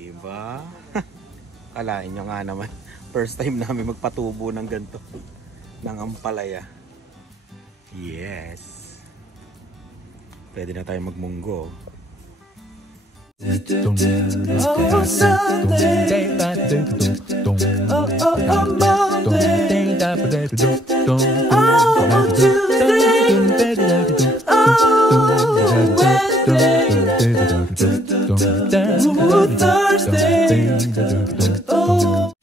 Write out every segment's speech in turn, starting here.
diba? Kalain nyo nga naman. First time namin magpatubo ng ganito. Ng ampalaya. Yes. Pwede na tayo magmunggo. Oh, Sunday. Oh, Monday. Oh, Tuesday. Oh, Wednesday. Oh, Thursday. Oh.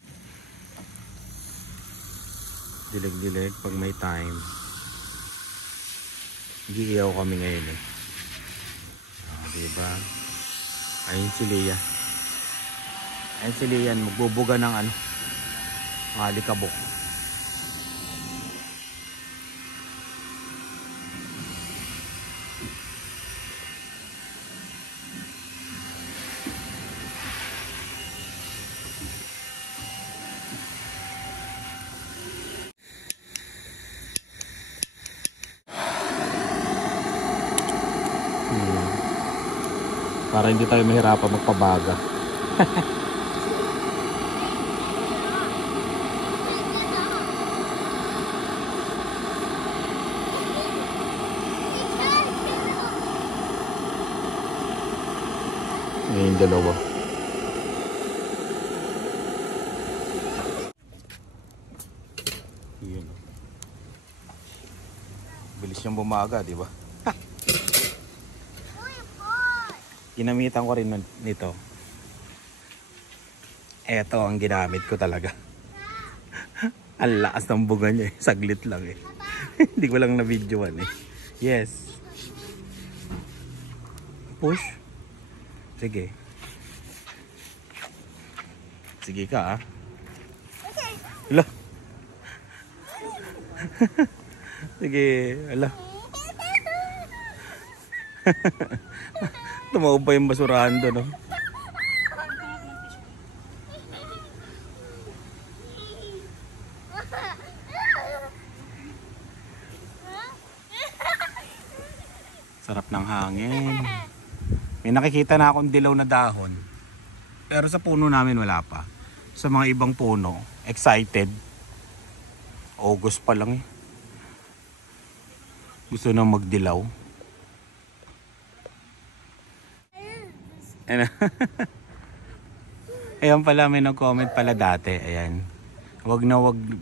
Dilig-dilig pag may time. Giiyaw kami ngayon eh. Diba? Ayun si Leia. Ayun si Leia, magbubuga ng ano, mga alikabok. Para hindi tayo mahirapan magpabaga. Ngayon dalawa. Yun. Bilis niyang bumaga, di ba? Ginamitan ko rin nito. Eto ang ginamit ko talaga. Ang lakas ng buga niya eh. Saglit lang eh. Hindi ko lang na-videoan eh. Yes. Push. Sige. Sige ka ah. Hala. Sige. Hala. Tumaob pa yung basurahan doon, no? Sarap ng hangin. May nakikita na akong dilaw na dahon. Pero sa puno namin wala pa. Sa mga ibang puno, excited. August pa lang eh. Gusto nang magdilaw. Ayan pala, may nag-comment pala dati. Ayan. Wag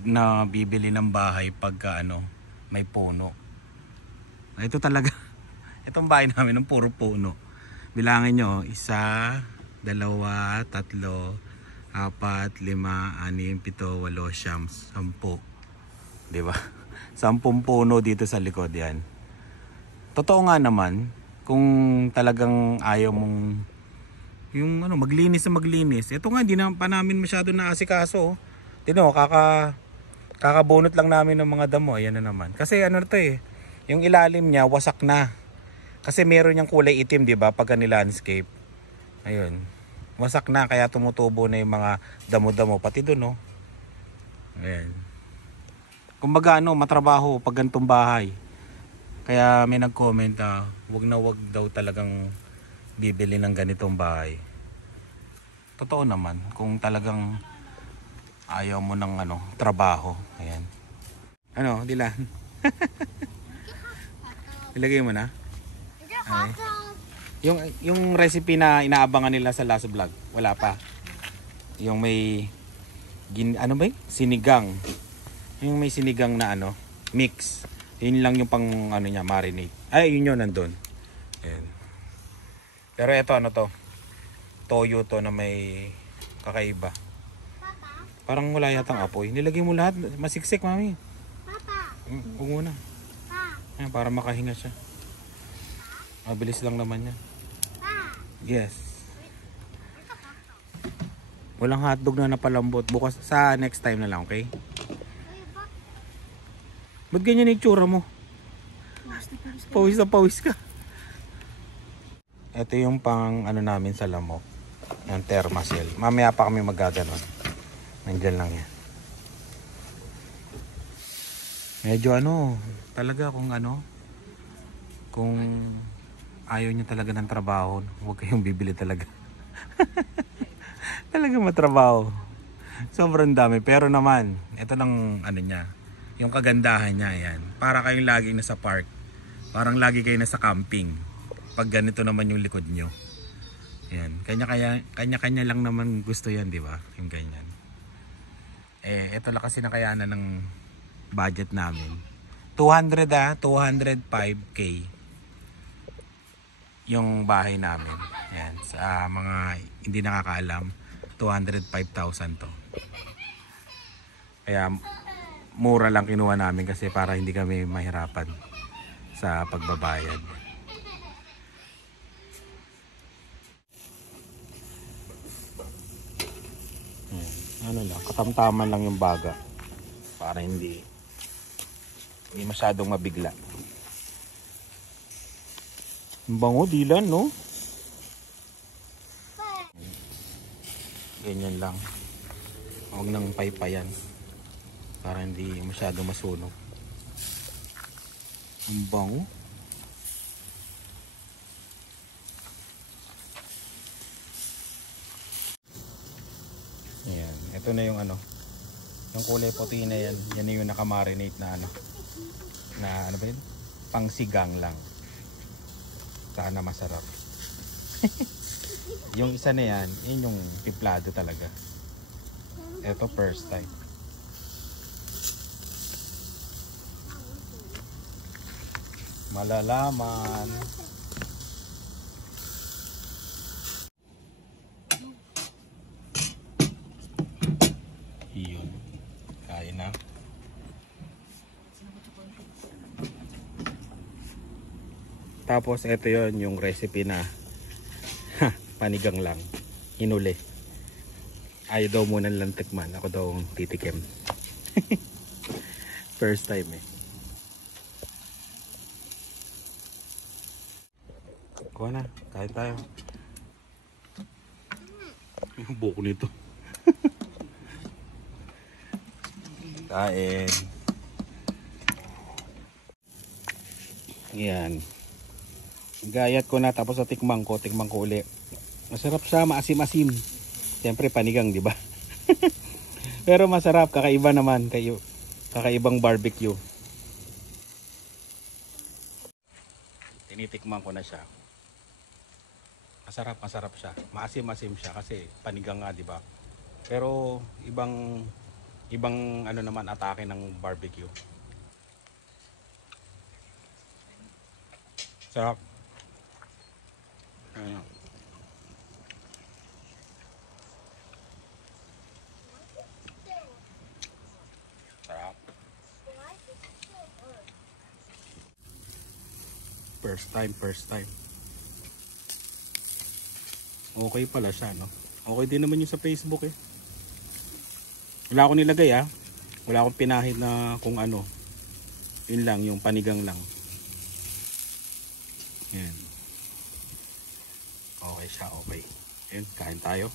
na bibili ng bahay pagka ano, may puno. Ito talaga. Itong bahay namin ng puro puno. Bilangin nyo, 1, 2, 3, 4, 5, 6, 7, 8, 9, 10. 10. Diba? 10 puno dito sa likod yan. Totoo nga naman, kung talagang ayaw mong yung ano, maglinis na maglinis. Ito nga, hindi na pa namin masyado naasikaso. Tino, kakabunot lang namin ng mga damo. Ayan na naman. Kasi ano to eh, yung ilalim niya wasak na. Kasi meron yung kulay itim, di ba, pagka ni-landscape. Ayun. Wasak na, kaya tumutubo na yung mga damo-damo. Pati doon, no? Ayan. Kumbaga, ano, matrabaho pag ganitong bahay. Kaya may nag-comment, wag na wag daw talagang bibili ng ganitong bahay. Totoo naman, kung talagang ayaw mo ng ano, trabaho. Ayan. Ano, Dilan? Ilagay mo na? Ay. Yung recipe na inaabangan nila sa last vlog, wala pa. Yung may ano ba? Sinigang. Yung may sinigang na ano, mix. Yun lang yung pang ano niya, marinade. Ay, yun nandun. Ayan. Pero ito ano to? Toyo to na may kakaiba. Papa? Parang wala yatang apoy. Nilagay mo lahat. Masiksik, mami. Papa? Huwag muna. Ayan, para makahinga siya. Mabilis lang naman yan. Yes. Walang hotdog na napalambot. Bukas sa next time na lang, okay? Ba't ganyan yung itsura mo? Pawis na pawis ka. Ito yung pang ano namin sa lamok. Yung thermacell. Mamaya pa kami magaganon. Nandyan lang yan. Medyo ano, talaga kung ano, kung ayaw nyo talaga ng trabaho, huwag kayong bibili talaga. Talaga matrabaho. Sobrang dami. Pero naman, ito lang ano niya. Yung kagandahan niya yan. Para kayong laging nasa park. Parang lagi kayo nasa camping. Pag ganito naman yung likod nyo. Yan. Kanya-kanya lang naman gusto yan, di ba? Yung ganyan. Ito lang kasi nakayanan ng budget namin. 205K yung bahay namin. Yan. Sa mga hindi nakakaalam, 205,000 to. Kaya mura lang kinuha namin kasi para hindi kami mahirapan sa pagbabayad. Ano lang, katamtaman lang yung baga para hindi masyadong mabigla. Ang bango, Dilan, no? Ganyan lang. Huwag nang paypayan para hindi masyadong masunog. Ang bango. Ayan, ito na yung ano. Yung kulay puti na yan. Yan yung nakamarinate na ano. Na ano ba yun? Pangsigang lang. Sana masarap. Yung isa na yan, yun yung tiplado talaga. Ito first time. Malalaman. Iyon. Kain na. Tapos ito yon yung recipe na panigang lang. Hinuli. Ayaw daw muna lang tikman. Ako daw titikim. First time eh. Kuha na. Kain tayo. Yung buko nito. Kain. Yan. Gayat ko na tapos sa tikmang ko uli. Masarap siya, maasim-asim. Siyempre panigang, di ba? Pero masarap, kakaiba naman, kakaibang barbecue. Tinitikman ko na siya. Masarap siya. Maasim-asim siya kasi panigang nga, di ba? Pero ibang ano naman atake ng barbecue. Sarap. Ayan. Sarap. First time. Okay pala siya, no? Okay din naman yung sa Facebook eh. Wala akong nilagay ah. Wala akong pinahid na kung ano. Yun lang, yung panigang lang. Yan. Okay siya, okay. Yan, kain tayo.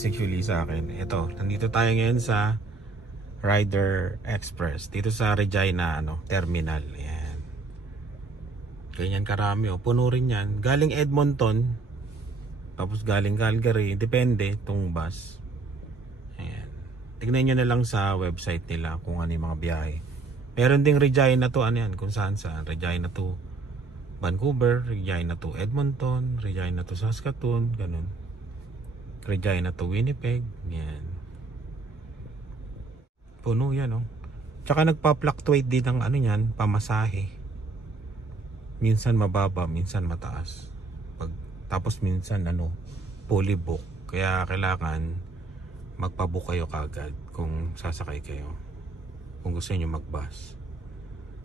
nag-message uli sa akin. Ito, nandito tayo ngayon sa Rider Express. Dito sa Regina Terminal. Ayan. Ganyan karami. Puno rin yan. Galing Edmonton. Tapos galing Calgary. Depende itong bus. Ayan. Tignan nyo na lang sa website nila kung ano yung mga biyahe. Meron ding Regina to kung saan saan. Regina to Vancouver, Regina to Edmonton, Regina to Saskatoon, ganun. Regina to Winnipeg, yan. Puno yan, Tsaka nagpa-fluctuate din ang pamasahe. Minsan mababa, minsan mataas. Tapos minsan fully book. Kaya kailangan magpa-book kayo kagad kung sasakay kayo. Kung gusto niyo mag-bus.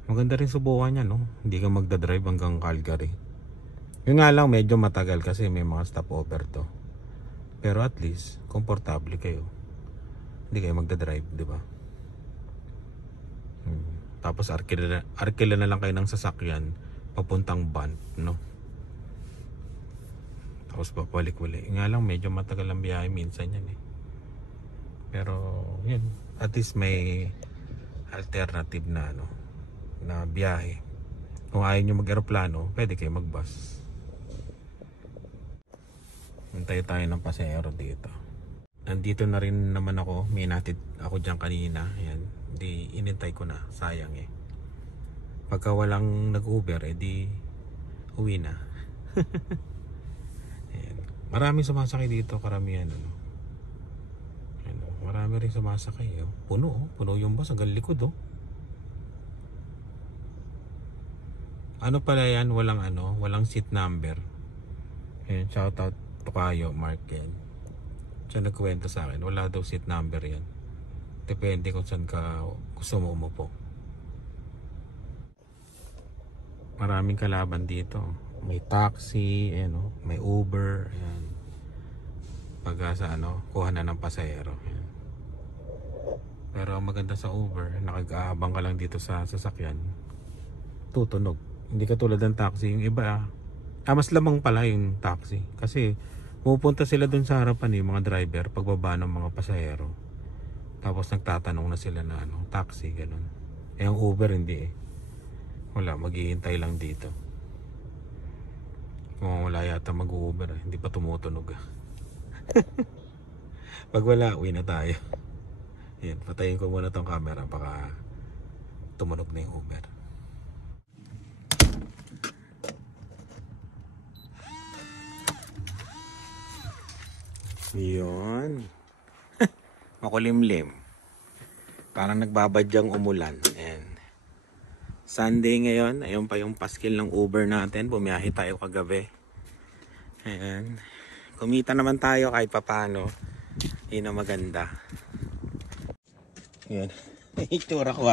Maganda rin subukan yan, Hindi ka magdadrive hanggang Calgary. Yun nga lang, medyo matagal kasi may mga stopover to. Pero at least, komportable kayo. Hindi kayo magdadrive, di ba? Tapos arkila na lang kayo ng sasakyan papuntang Banff, Tapos papalik-wali. Nga lang, medyo matagal ang biyahe minsan yan Pero, yun. At least may alternative na na biyahe. Kung ayaw nyo mag-aeroplano, pwede kayo mag-bus. Hintay tayo ng pasahero dito. Nandito na rin naman ako. May natid ako dyan kanina. Ayan. Di inintay ko na. Sayang Pagka walang nag-Uber, edi uwi na. Ayan. Maraming sumasakay dito. Karamihan. Ayan, marami rin sumasakay. Puno. Puno yung bus. Hanggang likod. Ano pala yan? Walang seat number. Ayan, shout out to kayo, Mark yan. Siya nagkwento sa akin. Wala daw seat number yan. Depende kung saan ka gusto mo umupo. Maraming kalaban dito. May taxi, may Uber, ayan. Pag kuha na ng pasahero. Ayan. Pero maganda sa Uber, nakag-aabang ka lang dito sa sasakyan. Tutunog. Hindi katulad ng taxi. Yung iba, mas lamang pala yung taxi. Kasi pupunta sila dun sa harapan yung mga driver pagbaba ng mga pasahero. Tapos nagtatanong na sila na taxi, ganun. Yung Uber hindi Wala, maghihintay lang dito. Kung wala yata mag-Uber, hindi pa tumutunog. Pag wala, uwi na tayo. Yan, patayin ko muna tong camera baka tumunog na yung Uber. Yun. Makulimlim. Parang nagbabadyang umulan. Ayan. Sunday ngayon. Ayun pa yung paskil ng Uber natin. Bumiyahe tayo kagabi. Ayan. Kumita naman tayo kahit papano. Yun ang maganda. Ayan. Itura ko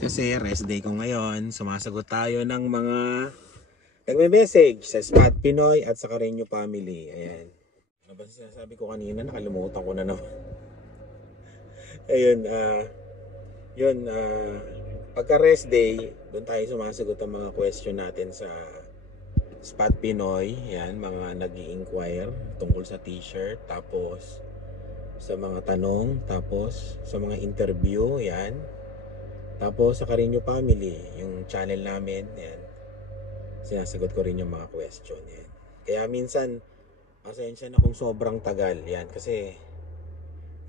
Kasi rest day ko ngayon. Sumasagot tayo ng mga nagme-message sa Spot Pinoy at sa Carreño Family. Ayan. Ano ba sinasabi ko kanina? Nakalimutan ko na naman. Ayun, pagka rest day, doon tayo sumasagot ang mga question natin sa Spot Pinoy. Yan, mga nag-i-inquire tungkol sa t-shirt, tapos sa mga tanong, tapos sa mga interview, yan. Tapos sa Carreño Family, yung channel namin, yan. Sinasagot ko rin yung mga question, yan. Kaya minsan, pasensya na kung sobrang tagal, yan. Kasi,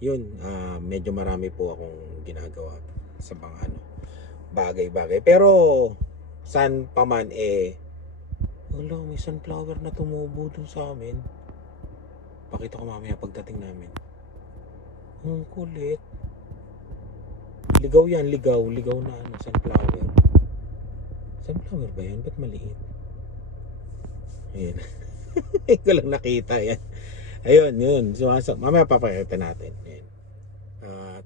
yun, medyo marami po akong ginagawa sa mga bagay-bagay. Pero, saan pa man wala, may sunflower na tumubo dun sa amin. Pakita ko mamaya pagdating namin. Ang kulit. Ligaw yan, ligaw na sunflower. Sunflower ba yan? Ba't maliit? Ayan. Hindi ko lang nakita yan. Ayun, yun. Mamaya papakita natin. Ayan.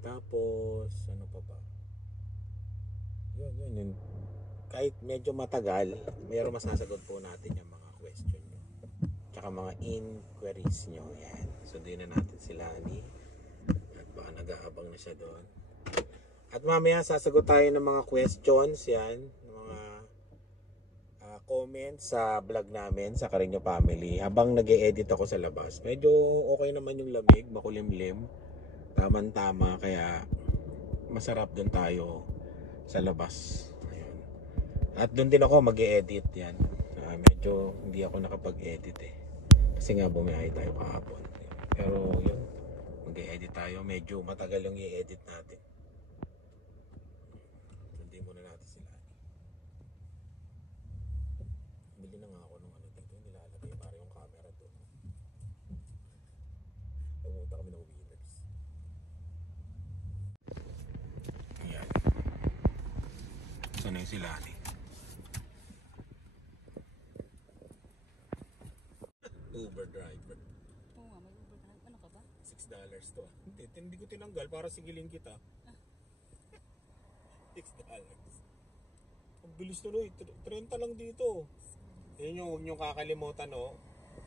Tapos, ano pa ba? Yun. Kahit medyo matagal, mayroong masasagot po natin yung mga question nyo. Tsaka mga inquiries nyo. Ayan. So, doon na natin sila at baka nag-aabang na siya doon. At mamaya sasagot tayo ng mga questions. Yan. Mga comment sa vlog namin sa Carino Family habang nag-e-edit ako sa labas. Medyo okay naman yung lamig, makulimlim. Tama-tama, kaya masarap doon tayo sa labas. Ayun. At doon din ako mag-e-edit yan. Medyo hindi ako nakapag-edit eh. Kasi nga bumiyahe tayo kahapon. Pero yun, mag-e-edit tayo. Medyo matagal yung i-edit natin. Hindi muna natin sila. Bili na nga ako ng ano dito. Nilalagay para yung camera doon. Pumunta kami ng Winners. Ayan. Saan na yung sila ni? Uber driver. Oo nga, may Uber ka na. Ano ka ba? $6 to. Hindi ko tinanggal para sigiling kita. $6. Ang bilis tuloy. 30 lang dito. Yun yung huwag niyong kakalimutan, no?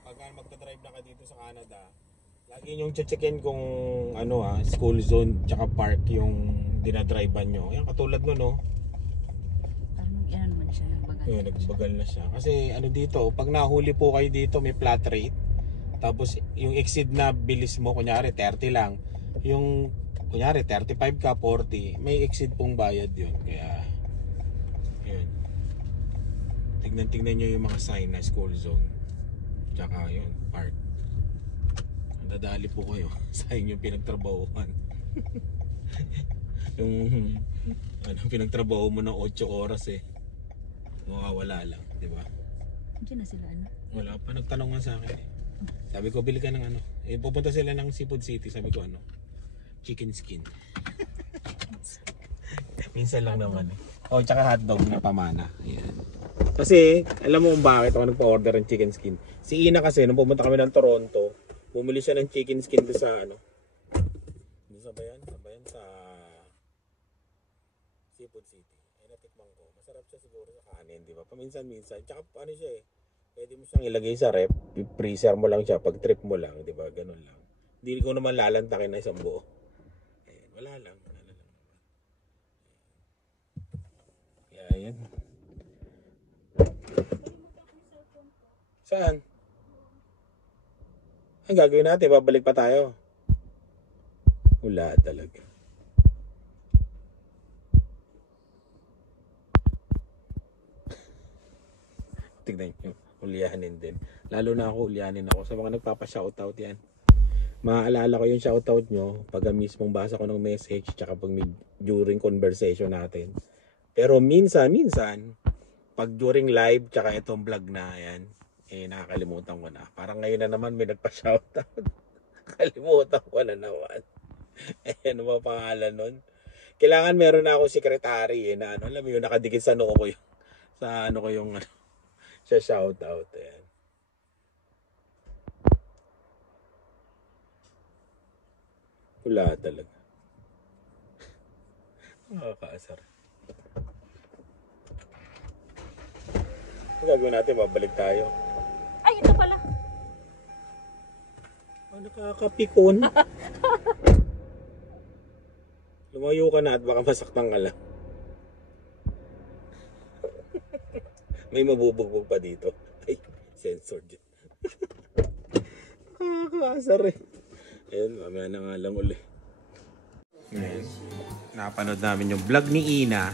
Pag magta-drive na ka dito sa Canada, lagi niyong checkin kung ano school zone tsaka park yung dinadrivean nyo. Yan, katulad nun, no? Parang nag-ano naman siya, nagbagal. Yun, nagbagal na siya. Kasi ano dito, pag nahuli po kayo dito, may flat rate. Tapos yung exceed na bilis mo, kunyari 30 lang. Yung kunyari 35 ka, 40, may exceed pong bayad yun. Kaya yun. Tignan nyo yung mga sign na school zone. Tsaka yun, park. Nadali po kayo sa inyong pinagtrabahuhan. Yung pinagtrabaho mo ng 8 oras eh. Wala lang, di ba? Diyan na sila, ano? Wala pa, nagtanong nga sa akin eh. Sabi ko, bili ka ng ano. Eh, pupunta sila ng Seafood City. Sabi ko, ano? Chicken skin. Minsan lang naman eh. Oh, tsaka hotdog na pamana. Ayan. Kasi, alam mo kung bakit ako nagpa-order ng chicken skin. Si Ina kasi, nung pumunta kami ng Toronto, bumili siya ng chicken skin doon sa ano. Doon sa bayan? Sa Seafood City. Ay, natikman ko. Masarap siya siguro sa kanin, di ba? Paminsan-minsan. Tsaka ano siya eh. Pwede mo siyang ilagay sa rep, freezer mo lang siya, pag trip mo lang, di ba? Ganun lang. Hindi ko naman lalantakin na isang buo. Eh, wala lang. Kaya yan. Saan? Ang gagawin natin, babalik pa tayo. Wala talaga. Tignan nyo. Ulyahanin din. Lalo na ako, ulyahanin ako. Sa mga nagpapa-shoutout yan. Maaalala ko yung shoutout nyo pag mismong basa ko ng message tsaka pag during conversation natin. Pero minsan, pag during live tsaka itong vlog na yan, eh nakakalimutan ko na. Parang ngayon na naman may nagpa-shoutout. Kalimutan ko na naman. Ano ba pangalan nun? Kailangan meron na ako secretary eh, na ano, alam mo yun, nakadikit sa ano ko yung, sa ano ko yung ano, sa shoutout. Ayan. Wala talaga. Nakakaasar. Ito gagawin natin, babalik tayo. Ay, ito pala. Nakakapikon. Lumayo ka na at baka masaktan ka lang. May mabubugbog pa dito. Ay, sensor dyan. Nakakaasar eh. Ayun, mamaya na nga lang uli. Ngayon, napanood namin yung vlog ni Ina.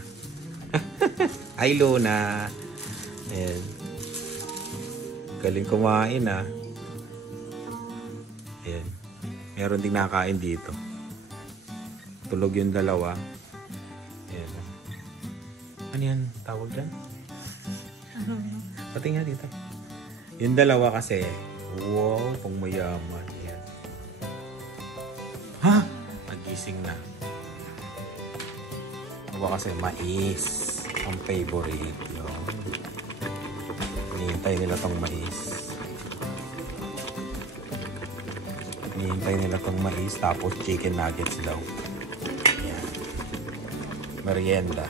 Ay, Luna. Ayan. Galing kumain ah. Ayan. Meron ding nakain dito. Tulog yung dalawa. Ayan. Ano yan? Tawag dyan? Pati nga dito. Yung dalawa kasi, wow, pang mayaman. Ayan. Ha? Nagising na. Aba kasi mais. Ang favorite. Yun. Hinihintay nila tong mais. Hinihintay nila tong mais. Tapos chicken nuggets daw. Ayan. Merienda.